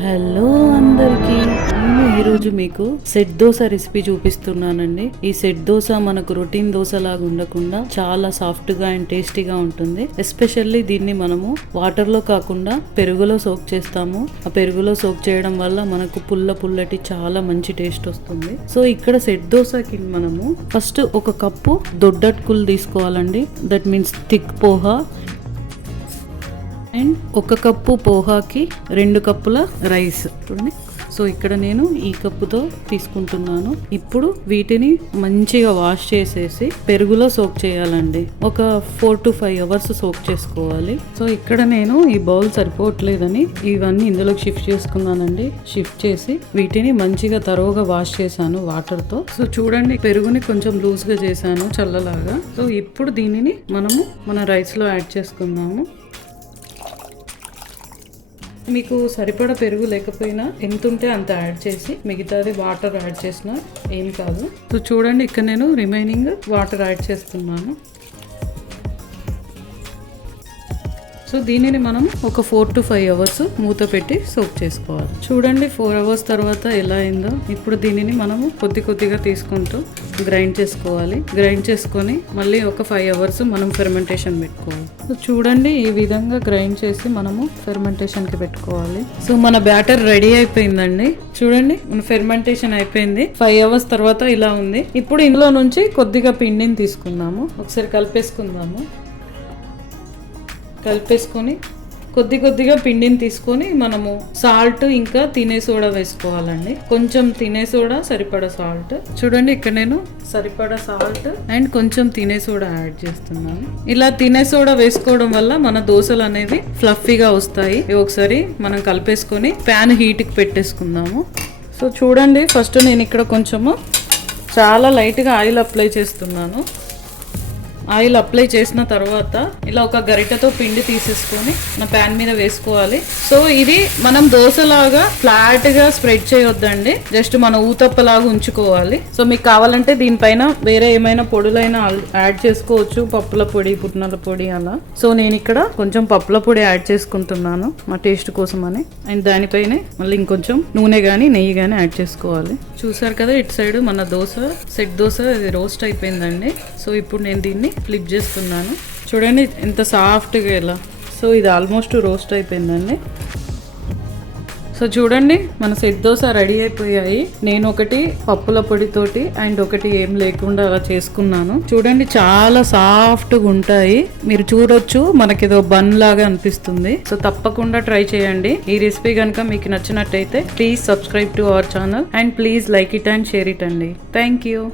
Hello అందరికి, నేను ఈరోజు మీకు సెట్ దోశ రెసిపీ చూపిస్తున్నానండి. ఈ సెట్ దోశ మనకు రొటీన్ దోశ లాగా ఉండకుండా చాలా సాఫ్ట్ గా అండ్ టేస్టీగా ఉంటుంది. ఎస్పెషల్లీ దీన్ని మనము వాటర్ లో కాకుండా పెరుగులో సోక్ చేస్తాము. ఆ పెరుగులో సోక్ చేయడం వల్ల మనకు పుల్లటి చాలా మంచి టేస్ట్ వస్తుంది. సో ఇక్కడ సెట్ దోశకి మనము ఫస్ట్ ఒక కప్పు దొడ్డట్కులు తీసుకోవాలండి. That means thick poha. And ఒక కప్పు పోహాకి 2 కప్పుల రైస్ చూడండి. సో ఇక్కడ నేను ఈ కప్పుతో తీసుకుంటున్నాను. ఇప్పుడు వీటిని మంచిగా వాష్ చేసేసి పెరుగులో సోక్ చేయాలండి. ఒక 4 to 5 అవర్స్ సోక్ చేసుకోవాలి. సో ఇక్కడ నేను ఈ బౌల్ సరిపోవట్లేదని ఇవన్నీ ఇందులోకి షిఫ్ట్ చేసుకున్నానండి. షిఫ్ట్ చేసి వీటిని మంచిగా తరోగా వాష్ చేశాను వాటర్తో. సో చూడండి, పెరుగుని కొంచెం లూజ్గా చేశాను చల్లలాగా. సో ఇప్పుడు దీనిని మనము మన రైస్లో యాడ్ చేసుకుందాము. మీకు సరిపడా పెరుగు లేకపోయినా ఎంత ఉంటే అంత యాడ్ చేసి మిగతాది వాటర్ యాడ్ చేసినా ఏం కాదు. సో చూడండి, ఇక్కడ నేను రిమైనింగ్ వాటర్ యాడ్ చేస్తున్నాను. సో దీనిని మనం ఒక 4 to 5 అవర్స్ మూత పెట్టి సోక్ చేసుకోవాలి. చూడండి 4 అవర్స్ తర్వాత ఎలా అయిందో. ఇప్పుడు దీనిని మనము కొద్దిగా తీసుకుంటూ గ్రైండ్ చేసుకోవాలి. గ్రైండ్ చేసుకొని మళ్ళీ ఒక 5 అవర్స్ మనం ఫెర్మెంటేషన్ పెట్టుకోవాలి. సో చూడండి, ఈ విధంగా గ్రైండ్ చేసి మనము ఫెర్మెంటేషన్కి పెట్టుకోవాలి. సో మన బ్యాటర్ రెడీ అయిపోయిందండి. చూడండి, మన ఫెర్మెంటేషన్ అయిపోయింది. 5 అవర్స్ తర్వాత ఇలా ఉంది. ఇప్పుడు ఇందులో నుంచి కొద్దిగా పిండిని తీసుకుందాము. ఒకసారి కలిపేసుకుందాము. కలిపేసుకొని కొద్దిగా పిండిని తీసుకొని మనము సాల్ట్ ఇంకా తినే సోడా వేసుకోవాలండి. కొంచెం తినే సోడా, సరిపడా సాల్ట్. చూడండి, ఇక్కడ నేను సరిపడా సాల్ట్ అండ్ కొంచెం తినే సోడా యాడ్ చేస్తున్నాను. ఇలా తినే సోడా వేసుకోవడం వల్ల మన దోశలు అనేవి ఫ్లఫీగా వస్తాయి. ఒకసారి మనం కలిపేసుకొని ప్యాన్ హీట్కి పెట్టేసుకుందాము. సో చూడండి, ఫస్ట్ నేను ఇక్కడ కొంచెము చాలా లైట్గా ఆయిల్ అప్లై చేస్తున్నాను. ఆయిల్ అప్లై చేసిన తర్వాత ఇలా ఒక గరిటెతో పిండి తీసేసుకొని నా ప్యాన్ మీద వేసుకోవాలి. సో ఇది మనం దోశలాగా ఫ్లాట్ గా స్ప్రెడ్ చేయొద్దండి, జస్ట్ మన ఊతప్పలాగా ఉంచుకోవాలి. సో మీకు కావాలంటే దీనిపైన వేరే ఏమైనా పొడులైనా యాడ్ చేసుకోవచ్చు, పప్పుల పొడి, పుట్నాల పొడి అలా. సో నేను ఇక్కడ కొంచెం పప్పుల పొడి యాడ్ చేసుకుంటున్నాను మా టేస్ట్ కోసం అని. అండ్ దానిపైనే మళ్ళీ ఇంకొంచెం నూనె గానీ నెయ్యి గానీ యాడ్ చేసుకోవాలి. చూసారు కదా, ఇటు సైడ్ మన దోశ సెట్ దోశ రోస్ట్ అయిపోయిందండి. సో ఇప్పుడు నేను దీన్ని ఫ్లిప్ చేస్తున్నాను. చూడండి ఎంత సాఫ్ట్గా ఇలా. సో ఇది ఆల్మోస్ట్ రోస్ట్ అయిపోయిందండి. సో చూడండి, మన సెట్ దోశ రెడీ అయిపోయాయి. నేను ఒకటి పప్పుల పొడితోటి అండ్ ఒకటి ఏం లేకుండా అలా చేసుకున్నాను. చూడండి, చాలా సాఫ్ట్గా ఉంటాయి. మీరు చూడొచ్చు, మనకి ఏదో బన్ లాగా అనిపిస్తుంది. సో తప్పకుండా ట్రై చేయండి. ఈ రెసిపీ కనుక మీకు నచ్చినట్టయితే please subscribe to our channel and please like it and share it అండి. Thank you.